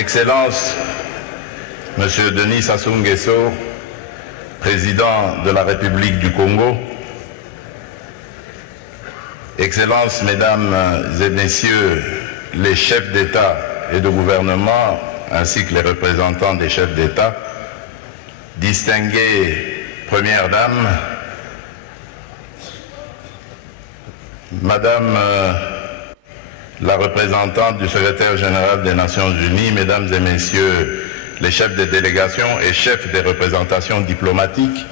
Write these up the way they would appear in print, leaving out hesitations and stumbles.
Excellence, Monsieur Denis Sassou Nguesso, Président de la République du Congo, Excellences, Mesdames et Messieurs les chefs d'État et de gouvernement, ainsi que les représentants des chefs d'État, distinguées Première Dame, Madame la représentante du secrétaire général des Nations Unies, Mesdames et Messieurs les chefs des délégations et chefs des représentations diplomatiques,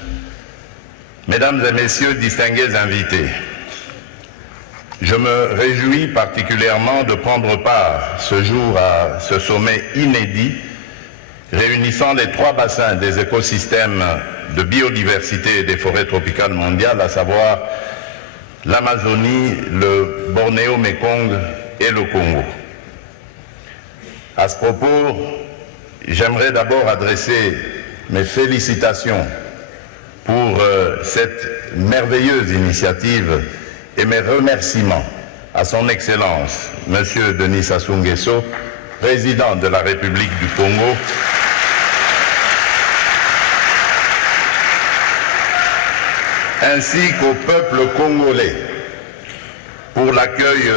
Mesdames et Messieurs distingués invités, je me réjouis particulièrement de prendre part ce jour à ce sommet inédit réunissant les trois bassins des écosystèmes de biodiversité et des forêts tropicales mondiales, à savoir l'Amazonie, le Bornéo-Mékong et le Congo. À ce propos, j'aimerais d'abord adresser mes félicitations pour cette merveilleuse initiative et mes remerciements à son Excellence, Monsieur Denis Sassou Nguesso, Président de la République du Congo, ainsi qu'au peuple congolais pour l'accueil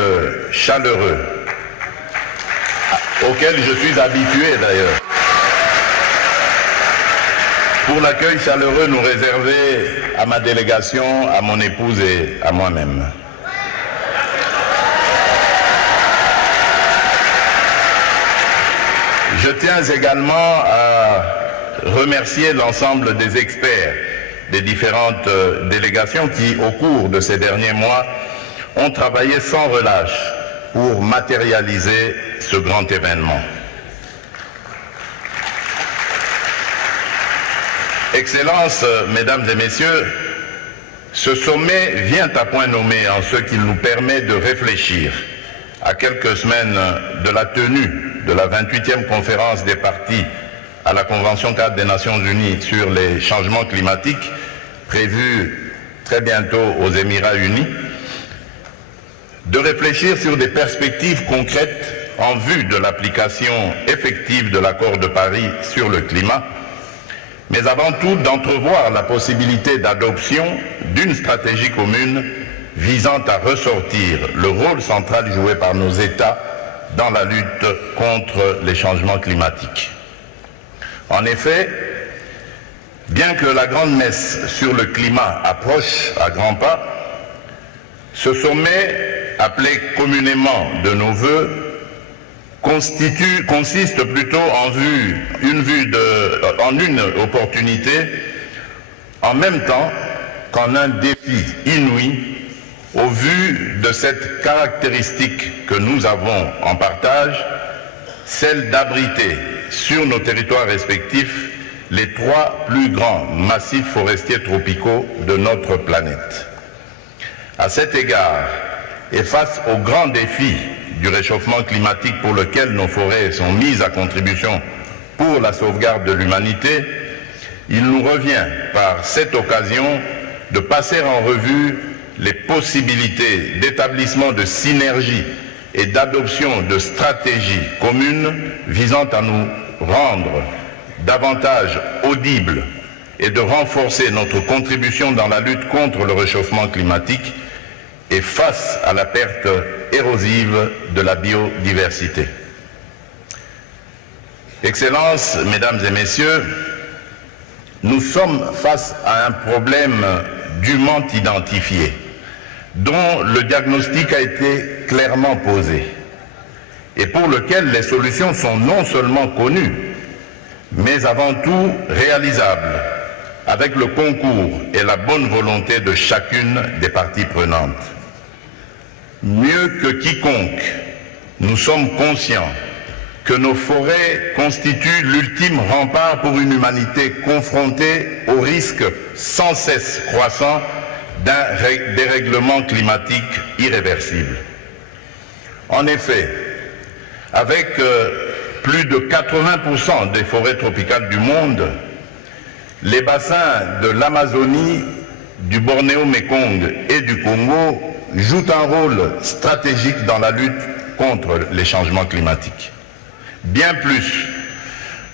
chaleureux, auquel je suis habitué d'ailleurs, pour l'accueil chaleureux nous réservé à ma délégation, à mon épouse et à moi-même. Je tiens également à remercier l'ensemble des experts des différentes délégations qui, au cours de ces derniers mois, ont travaillé sans relâche pour matérialiser ce grand événement. Excellences, Mesdames et Messieurs, ce sommet vient à point nommé en ce qu'il nous permet de réfléchir à quelques semaines de la tenue de la 28e conférence des parties à la Convention cadre des Nations Unies sur les changements climatiques, prévue très bientôt aux Émirats Unis, de réfléchir sur des perspectives concrètes en vue de l'application effective de l'accord de Paris sur le climat, mais avant tout d'entrevoir la possibilité d'adoption d'une stratégie commune visant à ressortir le rôle central joué par nos États dans la lutte contre les changements climatiques. En effet, bien que la grande messe sur le climat approche à grands pas, ce sommet, appelé communément de nos vœux, consiste plutôt en une opportunité, en même temps qu'en un défi inouï, au vu de cette caractéristique que nous avons en partage, celle d'abriter sur nos territoires respectifs les trois plus grands massifs forestiers tropicaux de notre planète. À cet égard, et face aux grands défis du réchauffement climatique pour lequel nos forêts sont mises à contribution pour la sauvegarde de l'humanité, il nous revient par cette occasion de passer en revue les possibilités d'établissement de synergies et d'adoption de stratégies communes visant à nous rendre davantage audibles et de renforcer notre contribution dans la lutte contre le réchauffement climatique et face à la perte érosive de la biodiversité. Excellences, Mesdames et Messieurs, nous sommes face à un problème dûment identifié, dont le diagnostic a été clairement posé et pour lequel les solutions sont non seulement connues, mais avant tout réalisables avec le concours et la bonne volonté de chacune des parties prenantes. Mieux que quiconque, nous sommes conscients que nos forêts constituent l'ultime rempart pour une humanité confrontée au risque sans cesse croissant d'un dérèglement climatique irréversible. En effet, avec plus de 80% des forêts tropicales du monde, les bassins de l'Amazonie, du Bornéo-Mékong et du Congo jouent un rôle stratégique dans la lutte contre les changements climatiques. Bien plus,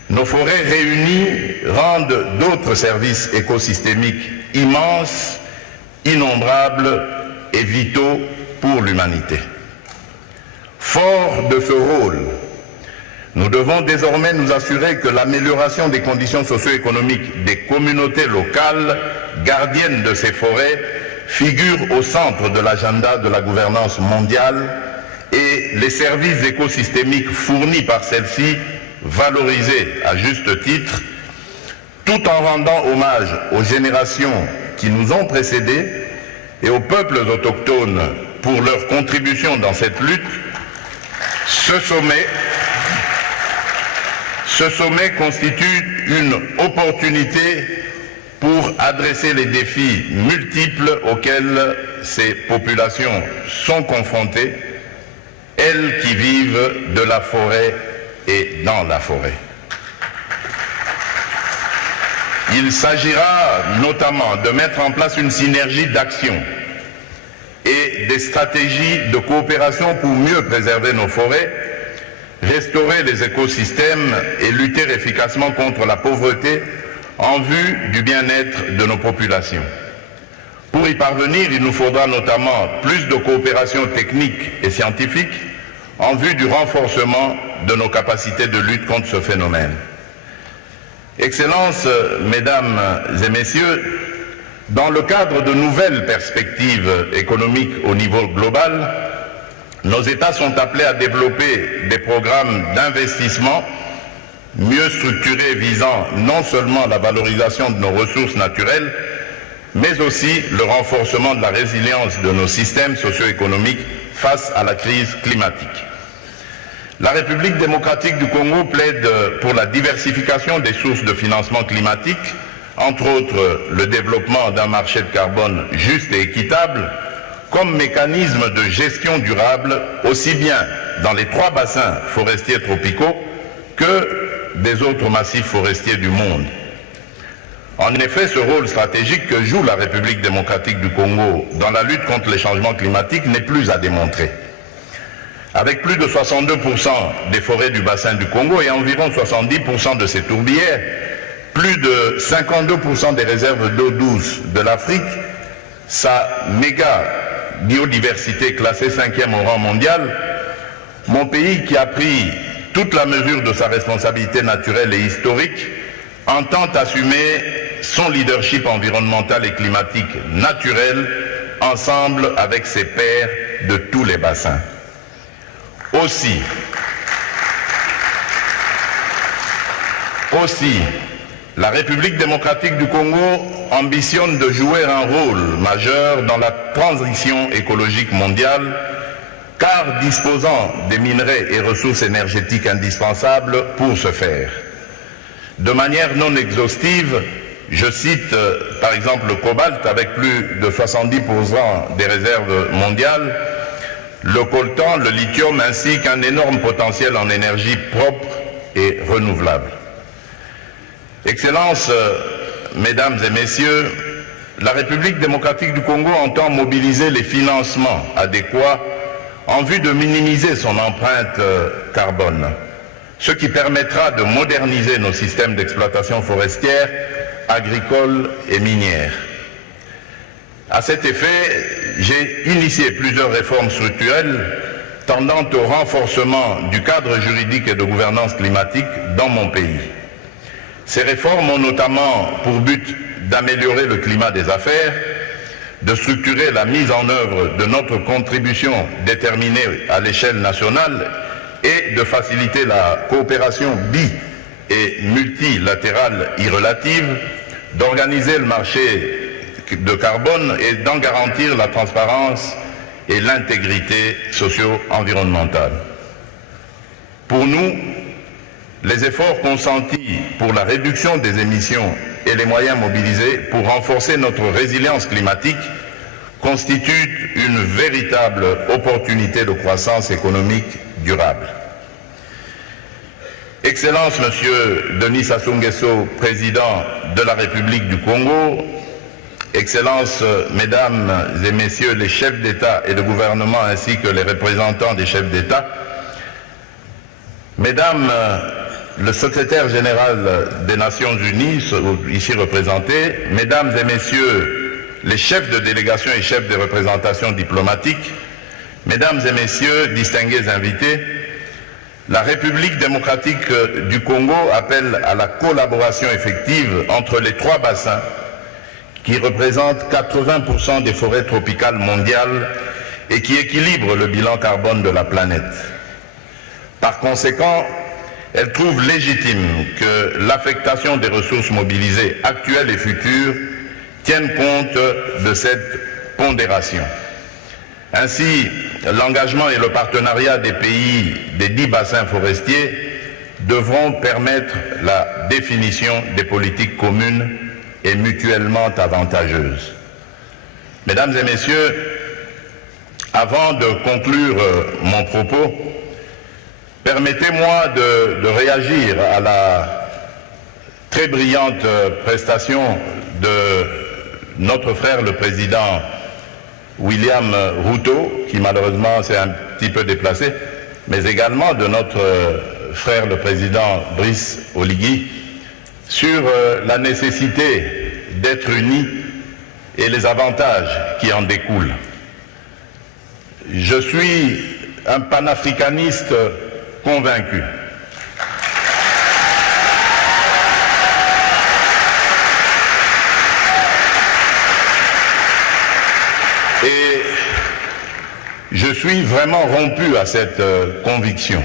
nos forêts réunies rendent d'autres services écosystémiques immenses, innombrables et vitaux pour l'humanité. Fort de ce rôle, nous devons désormais nous assurer que l'amélioration des conditions socio-économiques des communautés locales gardiennes de ces forêts figure au centre de l'agenda de la gouvernance mondiale et les services écosystémiques fournis par celles-ci valorisés à juste titre, tout en rendant hommage aux générations qui nous ont précédés et aux peuples autochtones pour leur contribution dans cette lutte. Ce sommet constitue une opportunité pour adresser les défis multiples auxquels ces populations sont confrontées, elles qui vivent de la forêt et dans la forêt. Il s'agira notamment de mettre en place une synergie d'action et des stratégies de coopération pour mieux préserver nos forêts, restaurer les écosystèmes et lutter efficacement contre la pauvreté en vue du bien-être de nos populations. Pour y parvenir, il nous faudra notamment plus de coopération technique et scientifique en vue du renforcement de nos capacités de lutte contre ce phénomène. Excellences, Mesdames et Messieurs, dans le cadre de nouvelles perspectives économiques au niveau global, nos États sont appelés à développer des programmes d'investissement mieux structurés visant non seulement la valorisation de nos ressources naturelles, mais aussi le renforcement de la résilience de nos systèmes socio-économiques face à la crise climatique. La République démocratique du Congo plaide pour la diversification des sources de financement climatique, entre autres le développement d'un marché de carbone juste et équitable, comme mécanisme de gestion durable, aussi bien dans les 3 bassins forestiers tropicaux que des autres massifs forestiers du monde. En effet, ce rôle stratégique que joue la République démocratique du Congo dans la lutte contre les changements climatiques n'est plus à démontrer. Avec plus de 62% des forêts du bassin du Congo et environ 70% de ses tourbières, plus de 52% des réserves d'eau douce de l'Afrique, sa méga biodiversité classée 5e au rang mondial, mon pays qui a pris toute la mesure de sa responsabilité naturelle et historique entend assumer son leadership environnemental et climatique naturel ensemble avec ses pairs de tous les bassins. Aussi, la République démocratique du Congo ambitionne de jouer un rôle majeur dans la transition écologique mondiale, car disposant des minerais et ressources énergétiques indispensables pour ce faire. De manière non exhaustive, je cite par exemple le cobalt avec plus de 70% des réserves mondiales, le coltan, le lithium ainsi qu'un énorme potentiel en énergie propre et renouvelable. Excellences, Mesdames et Messieurs, la République démocratique du Congo entend mobiliser les financements adéquats en vue de minimiser son empreinte carbone, ce qui permettra de moderniser nos systèmes d'exploitation forestière, agricole et minière. À cet effet, j'ai initié plusieurs réformes structurelles tendant au renforcement du cadre juridique et de gouvernance climatique dans mon pays. Ces réformes ont notamment pour but d'améliorer le climat des affaires, de structurer la mise en œuvre de notre contribution déterminée à l'échelle nationale et de faciliter la coopération bi- et multilatérale y relative, d'organiser le marché de carbone et d'en garantir la transparence et l'intégrité socio-environnementale. Pour nous, les efforts consentis pour la réduction des émissions et les moyens mobilisés pour renforcer notre résilience climatique constituent une véritable opportunité de croissance économique durable. Excellence, Monsieur Denis Sassou Nguesso, Président de la République du Congo, Excellences, Mesdames et Messieurs les chefs d'État et de gouvernement ainsi que les représentants des chefs d'État, Mesdames, le secrétaire général des Nations Unies, ici représenté, Mesdames et Messieurs les chefs de délégation et chefs de représentation diplomatique, Mesdames et Messieurs, distingués invités, la République démocratique du Congo appelle à la collaboration effective entre les trois bassins qui représentent 80% des forêts tropicales mondiales et qui équilibrent le bilan carbone de la planète. Par conséquent, elle trouve légitime que l'affectation des ressources mobilisées actuelles et futures tienne compte de cette pondération. Ainsi, l'engagement et le partenariat des pays des 10 bassins forestiers devront permettre la définition des politiques communes et mutuellement avantageuses. Mesdames et Messieurs, avant de conclure mon propos, permettez-moi de réagir à la très brillante prestation de notre frère le président William Ruto, qui malheureusement s'est un petit peu déplacé, mais également de notre frère le président Brice Oligui, sur la nécessité d'être unis et les avantages qui en découlent. Je suis un panafricaniste convaincu. Et je suis vraiment rompu à cette conviction.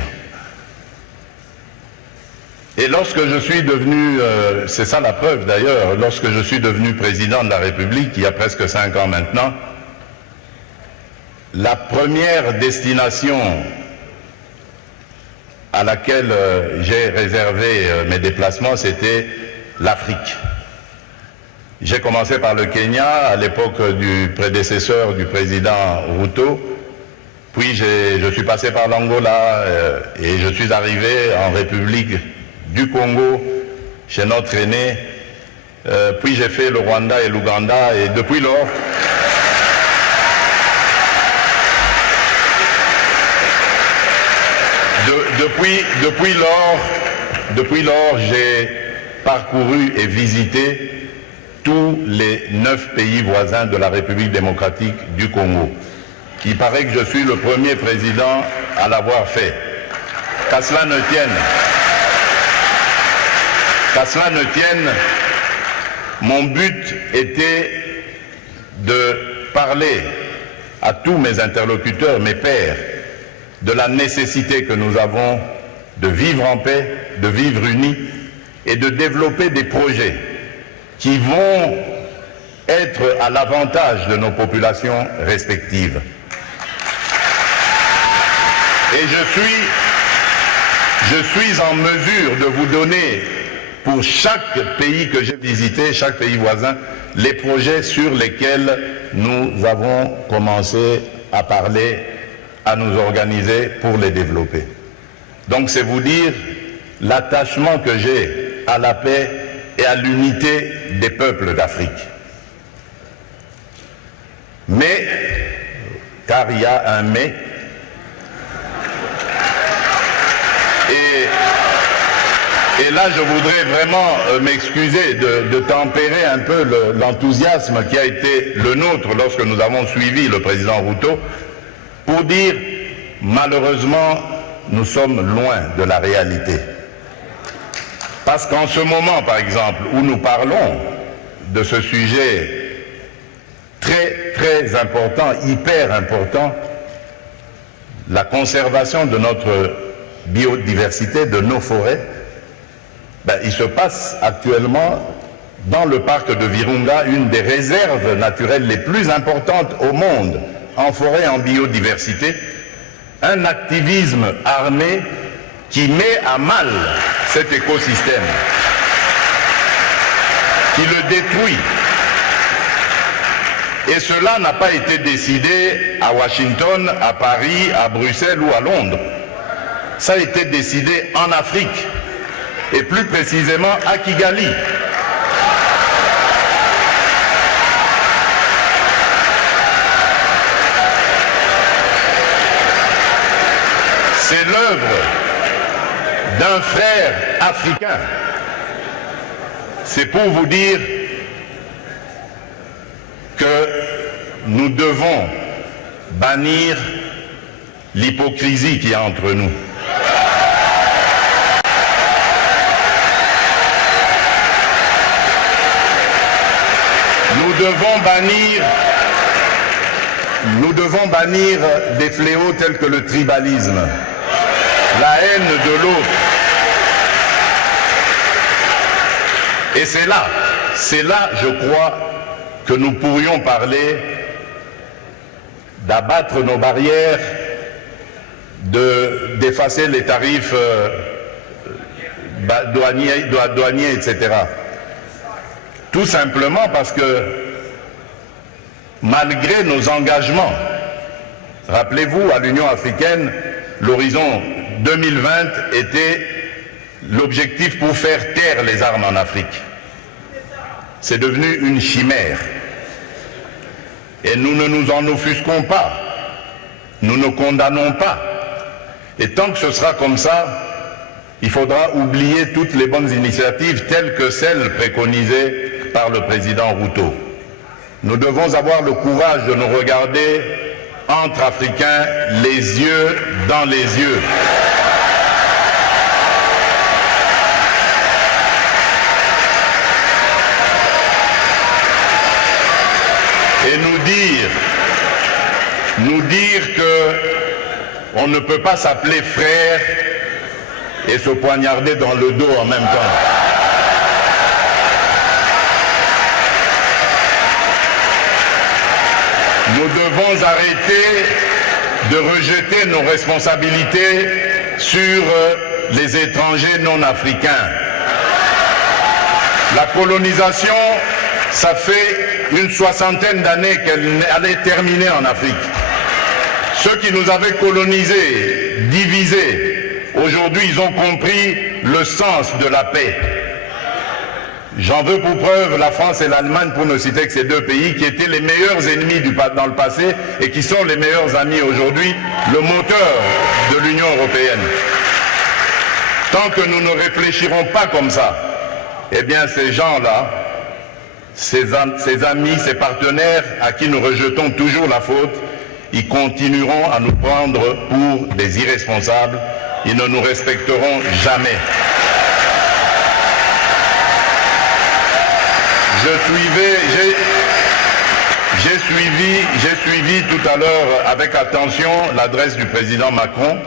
Et lorsque je suis devenu, c'est ça la preuve d'ailleurs, lorsque je suis devenu président de la République, il y a presque 5 ans maintenant, la première destination à laquelle j'ai réservé mes déplacements, c'était l'Afrique. J'ai commencé par le Kenya, à l'époque du prédécesseur du président Ruto, puis je suis passé par l'Angola et je suis arrivé en République du Congo, chez notre aîné, puis j'ai fait le Rwanda et l'Ouganda, et depuis lors, depuis lors, j'ai parcouru et visité tous les 9 pays voisins de la République démocratique du Congo. Il paraît que je suis le premier président à l'avoir fait. Qu'à cela ne tienne, mon but était de parler à tous mes interlocuteurs, mes pairs, de la nécessité que nous avons de vivre en paix, de vivre unis et de développer des projets qui vont être à l'avantage de nos populations respectives. Et je suis en mesure de vous donner, pour chaque pays que j'ai visité, chaque pays voisin, les projets sur lesquels nous avons commencé à parler, à nous organiser pour les développer. Donc c'est vous dire l'attachement que j'ai à la paix et à l'unité des peuples d'Afrique. Mais, car il y a un mais, et là je voudrais vraiment m'excuser de tempérer un peu l'enthousiasme qui a été le nôtre lorsque nous avons suivi le président Ruto, pour dire malheureusement nous sommes loin de la réalité. Parce qu'en ce moment, par exemple, où nous parlons de ce sujet très, très important, hyper important, la conservation de notre biodiversité, de nos forêts, il se passe actuellement dans le parc de Virunga une des réserves naturelles les plus importantes au monde, en forêt, en biodiversité, un activisme armé qui met à mal cet écosystème, qui le détruit. Et cela n'a pas été décidé à Washington, à Paris, à Bruxelles ou à Londres. Ça a été décidé en Afrique, et plus précisément à Kigali. d'un frère africain. C'est pour vous dire que nous devons bannir l'hypocrisie qu'il y a entre nous. Nous devons bannir des fléaux tels que le tribalisme, la haine de l'autre. Et c'est là, je crois, que nous pourrions parler d'abattre nos barrières, d'effacer les tarifs douaniers, etc. Tout simplement parce que, malgré nos engagements, rappelez-vous, à l'Union africaine, l'horizon 2020 était l'objectif pour faire taire les armes en Afrique. C'est devenu une chimère. Et nous ne nous en offusquons pas. Nous ne condamnons pas. Et tant que ce sera comme ça, il faudra oublier toutes les bonnes initiatives telles que celles préconisées par le président Ruto. Nous devons avoir le courage de nous regarder entre Africains, les yeux dans les yeux. Et nous dire que on ne peut pas s'appeler frère et se poignarder dans le dos en même temps. Nous devons arrêter de rejeter nos responsabilités sur les étrangers non africains. La colonisation, ça fait une soixantaine d'années qu'elle allait terminer en Afrique. Ceux qui nous avaient colonisés, divisés, aujourd'hui ils ont compris le sens de la paix. J'en veux pour preuve la France et l'Allemagne, pour ne citer que ces deux pays qui étaient les meilleurs ennemis dans le passé et qui sont les meilleurs amis aujourd'hui, le moteur de l'Union européenne. Tant que nous ne réfléchirons pas comme ça, eh bien ces gens-là, ces amis, ces partenaires à qui nous rejetons toujours la faute, ils continueront à nous prendre pour des irresponsables, ils ne nous respecteront jamais. J'ai suivi tout à l'heure avec attention l'adresse du président Macron,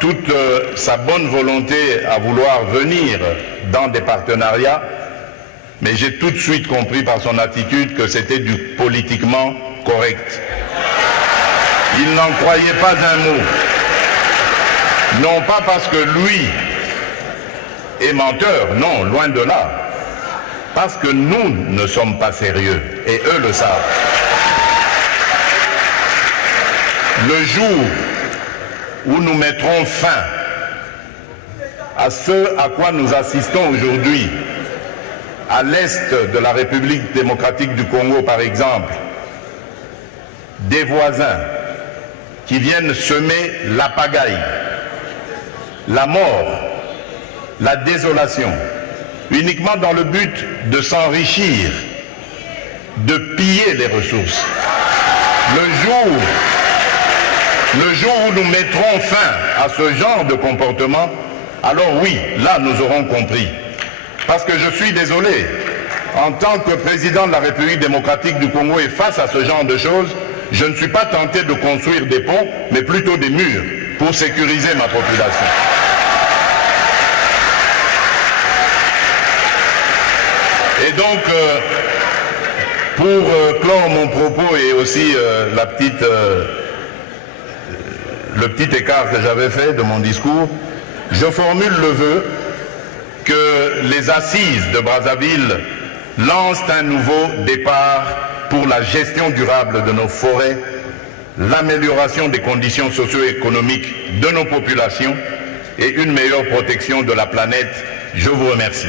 toute sa bonne volonté à vouloir venir dans des partenariats, mais j'ai tout de suite compris par son attitude que c'était du politiquement correct. Il n'en croyait pas un mot. Non pas parce que lui est menteur, non, loin de là. Parce que nous ne sommes pas sérieux, et eux le savent. Le jour où nous mettrons fin à ce à quoi nous assistons aujourd'hui, à l'est de la République démocratique du Congo par exemple, des voisins qui viennent semer la pagaille, la mort, la désolation, uniquement dans le but de s'enrichir, de piller les ressources. Le jour où nous mettrons fin à ce genre de comportement, alors oui, là nous aurons compris. Parce que je suis désolé, en tant que président de la République démocratique du Congo et face à ce genre de choses, je ne suis pas tenté de construire des ponts, mais plutôt des murs pour sécuriser ma population. Et donc, pour clore mon propos et aussi le petit écart que j'avais fait de mon discours, je formule le vœu que les assises de Brazzaville lancent un nouveau départ pour la gestion durable de nos forêts, l'amélioration des conditions socio-économiques de nos populations et une meilleure protection de la planète. Je vous remercie.